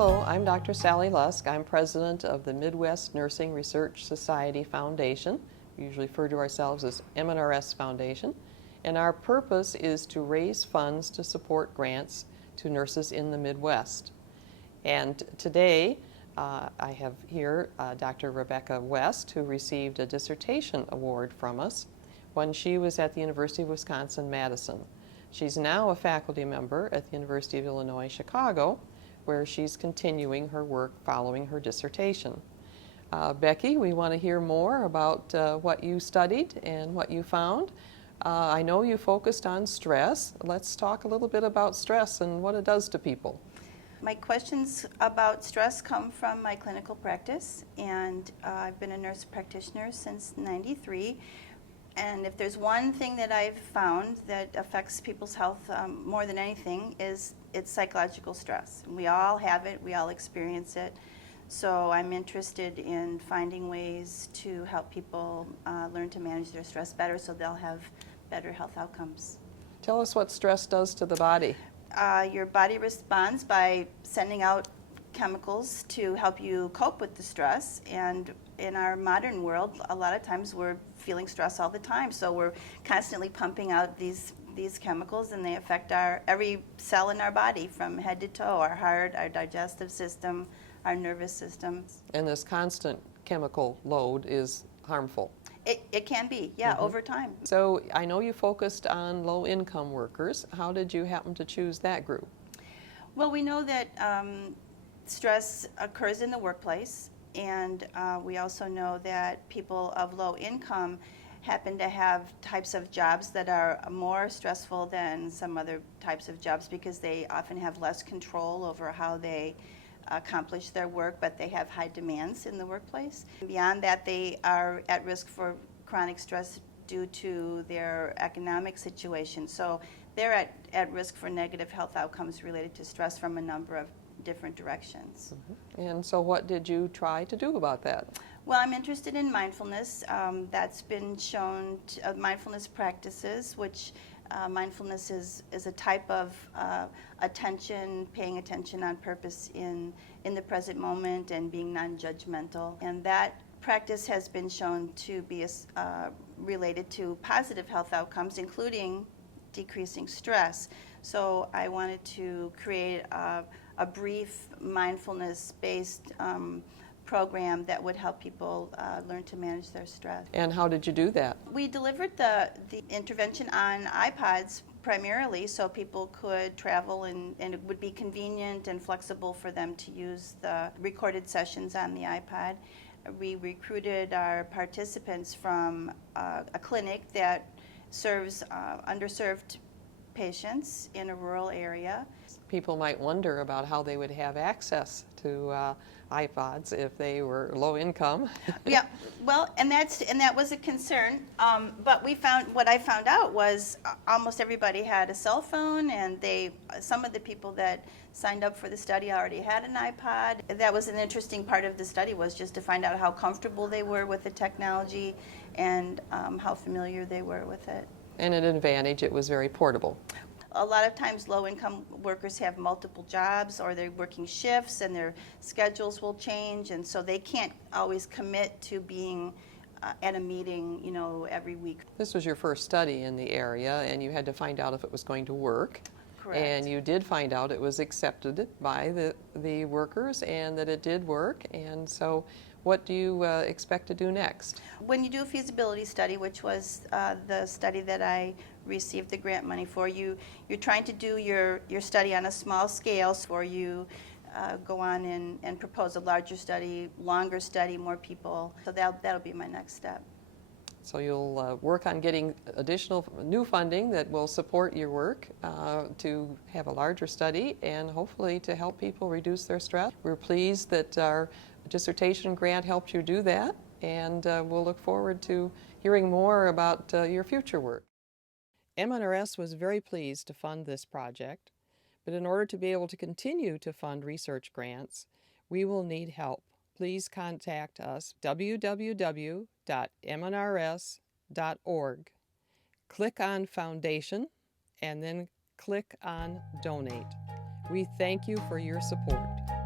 Hello, I'm Dr. Sally Lusk. I'm president of the Midwest Nursing Research Society Foundation. We usually refer to ourselves as MNRS Foundation. And our purpose is to raise funds to support grants to nurses in the Midwest. And today, I have here Dr. Becky West, who received a dissertation award from us when she was at the University of Wisconsin-Madison. She's now a faculty member at the University of Illinois, Chicago, where she's continuing her work following her dissertation. Becky, we want to hear more about what you studied and what you found. I know you focused on stress. Let's talk a little bit about stress and what it does to people. My questions about stress come from my clinical practice, and I've been a nurse practitioner since '93. And if there's one thing that I've found that affects people's health more than anything, is it's psychological stress. We all have it, we all experience it. So I'm interested in finding ways to help people learn to manage their stress better so they'll have better health outcomes. Tell us what stress does to the body. Your body responds by sending out chemicals to help you cope with the stress, and in our modern world, a lot of times we're feeling stress all the time, so we're constantly pumping out these chemicals, and they affect every cell in our body from head to toe, our heart, our digestive system, our nervous system. And this constant chemical load is harmful. It can be, yeah, over time. So I know you focused on low-income workers. How did you happen to choose that group? Well, we know that stress occurs in the workplace, and we also know that people of low income happen to have types of jobs that are more stressful than some other types of jobs because they often have less control over how they accomplish their work, but they have high demands in the workplace. Beyond that, they are at risk for chronic stress due to their economic situation. So they're at risk for negative health outcomes related to stress from a number of different directions. And so what did you try to do about that? Well, I'm interested in mindfulness. That's been shown, mindfulness practices, which mindfulness is a type of attention, paying attention on purpose in the present moment and being non-judgmental. And that practice has been shown to be related to positive health outcomes, including decreasing stress. So I wanted to create a brief mindfulness-based program that would help people learn to manage their stress. And how did you do that? We delivered the intervention on iPods primarily so people could travel and it would be convenient and flexible for them to use the recorded sessions on the iPod. We recruited our participants from a clinic that serves underserved patients in a rural area. People might wonder about how they would have access to iPods if they were low income. Yeah, well, and that was a concern. But what I found out was almost everybody had a cell phone, and some of the people that signed up for the study already had an iPod. That was an interesting part of the study, was just to find out how comfortable they were with the technology and how familiar they were with it. And an advantage, it was very portable. A lot of times low-income workers have multiple jobs or they're working shifts and their schedules will change, and so they can't always commit to being at a meeting, every week. This was your first study in the area, and you had to find out if it was going to work. Correct. And you did find out it was accepted by the workers and that it did work. And so what do you expect to do next? When you do a feasibility study, which was the study that I received the grant money for, you're trying to do your study on a small scale before you go on and propose a larger study, longer study, more people. So that'll be my next step. So you'll work on getting additional new funding that will support your work to have a larger study and hopefully to help people reduce their stress. We're pleased that our dissertation grant helped you do that, and we'll look forward to hearing more about your future work. MNRS was very pleased to fund this project, but in order to be able to continue to fund research grants, we will need help. Please contact us, www.mnrs.org. Click on Foundation and then click on Donate. We thank you for your support.